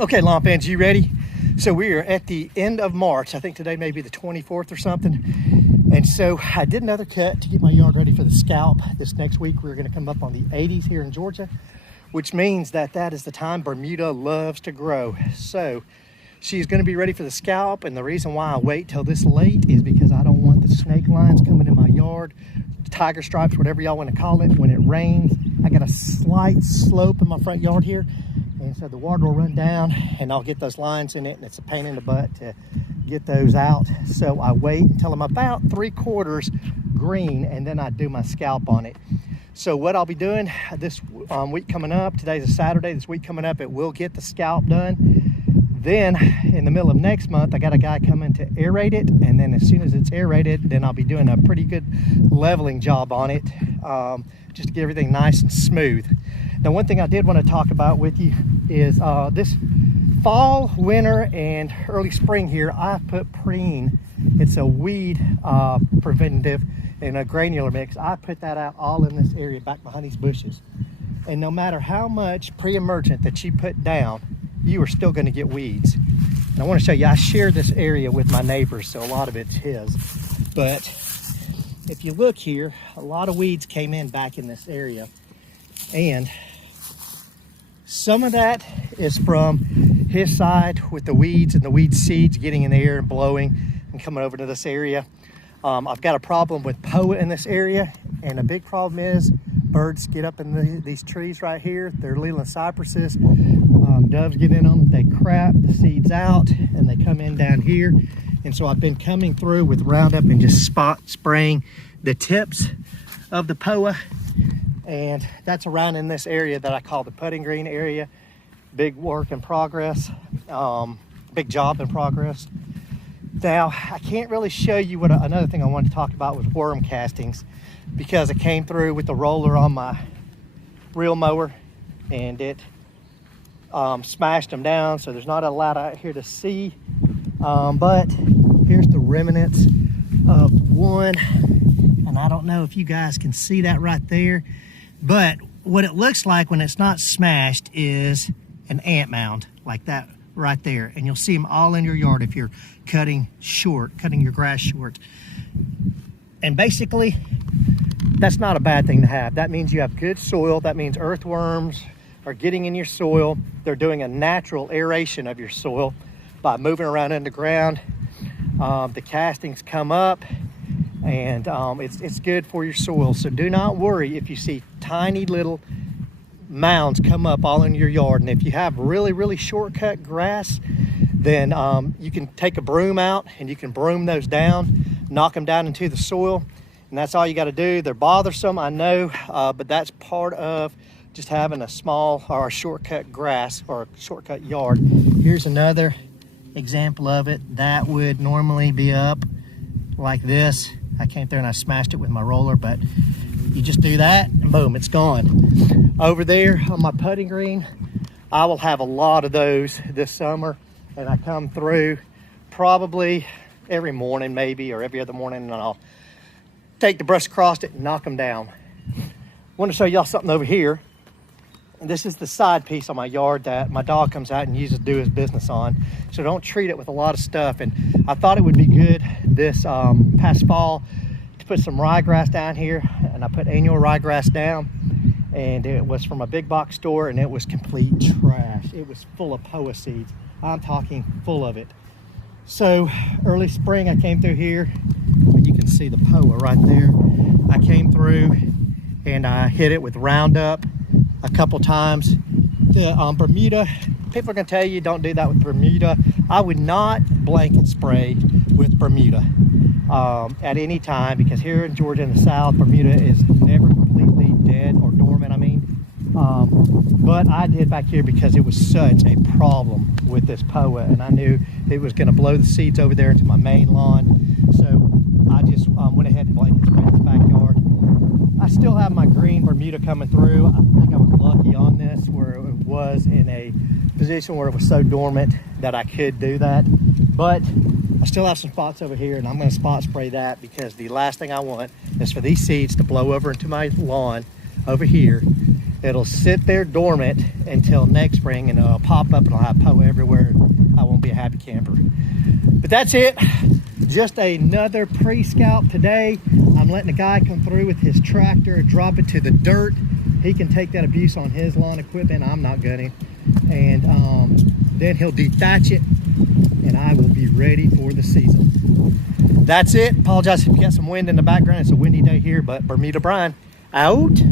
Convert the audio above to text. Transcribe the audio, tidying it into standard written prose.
Okay, lawn fans, you ready? So we are at the end of March. I think today may be the 24th or something. And so I did another cut to get my yard ready for the scalp. This next week we're going to come up on the 80s here in Georgia, which means that that is the time Bermuda loves to grow. So she's going to be ready for the scalp, and the reason why I wait till this late is because I don't want the snake lines coming in my yard, tiger stripes, whatever y'all want to call it. When it rains, I got a slight slope in my front yard here, and so the water will run down and I'll get those lines in it, and it's a pain in the butt to get those out. So I wait until I'm about 3/4 green, and then I do my scalp on it. So what I'll be doing this week coming up, today's a Saturday, this week coming up, it will get the scalp done. Then in the middle of next month, I got a guy coming to aerate it, and then as soon as it's aerated, then I'll be doing a pretty good leveling job on it, just to get everything nice and smooth. Now, one thing I did want to talk about with you is this fall, winter, and early spring here, I've put Preen. It's a weed preventative in a granular mix. I put that out all in this area back behind these bushes. And no matter how much pre-emergent that you put down, you are still going to get weeds. And I want to show you, I share this area with my neighbors, so a lot of it's his. But if you look here, a lot of weeds came in back in this area. And some of that is from his side with the weeds and the weed seeds getting in the air and blowing and coming over to this area. I've got a problem with POA in this area, and a big problem is birds get up in these trees right here. They're Leland cypresses. Doves get in them, they crap the seeds out, and they come in down here. And so I've been coming through with Roundup and just spot spraying the tips of the POA. And that's around in this area that I call the putting green area. Big work in progress, big job in progress. Now, I can't really show you what another thing I wanted to talk about was worm castings, because I came through with the roller on my reel mower and it smashed them down, so there's not a lot out here to see. But here's the remnants of one, and I don't know if you guys can see that right there, but what it looks like when it's not smashed is an ant mound like that right there, and you'll see them all in your yard if you're cutting your grass short. And basically, that's not a bad thing to have. That means you have good soil. That means earthworms are getting in your soil. They're doing a natural aeration of your soil by moving around underground. The castings come up, and it's good for your soil. So do not worry if you see tiny little mounds come up all in your yard. And if you have really shortcut grass, then you can take a broom out and you can broom those down, knock them down into the soil, and that's all you got to do. They're bothersome, I know, but that's part of just having a small or a shortcut grass or a shortcut yard. Here's another example of it. That would normally be up like this. I came through and I smashed it with my roller, but you just do that and boom, it's gone. Over there on my putting green, I will have a lot of those this summer, and I come through probably every morning maybe, or every other morning, and I'll take the brush across it and knock them down. I want to show y'all something over here. And this is the side piece on my yard that my dog comes out and uses to do his business on. So don't treat it with a lot of stuff. And I thought it would be good this past fall to put some ryegrass down here, and I put annual ryegrass down, and it was from a big box store, and it was complete trash. It was full of POA seeds. I'm talking full of it. So early spring I came through here, you can see the POA right there. I came through and I hit it with Roundup a couple times. The Bermuda, people are gonna tell you don't do that with Bermuda. I would not blanket spray with Bermuda at any time, because here in Georgia in the South, Bermuda is never completely dead or dormant, I mean. But I did back here because it was such a problem with this POA, and I knew it was gonna blow the seeds over there into my main lawn. So I just went ahead and blanket sprayed this backyard. I still have my green Bermuda coming through. I think I was lucky on this where it was in a position where it was so dormant that I could do that. But I still have some spots over here, and I'm going to spot spray that, because the last thing I want is for these seeds to blow over into my lawn over here It'll sit there dormant until next spring, and it'll pop up and I'll have PO everywhere. I won't be a happy camper. But that's it. Just another pre-scalp today. I'm letting the guy come through with his tractor, drop it to the dirt. He can take that abuse on his lawn equipment. I'm not gonna. And then he'll dethatch it, and I will be ready for the season. That's it. Apologize if you got some wind in the background. It's a windy day here, but Bermuda Preen out.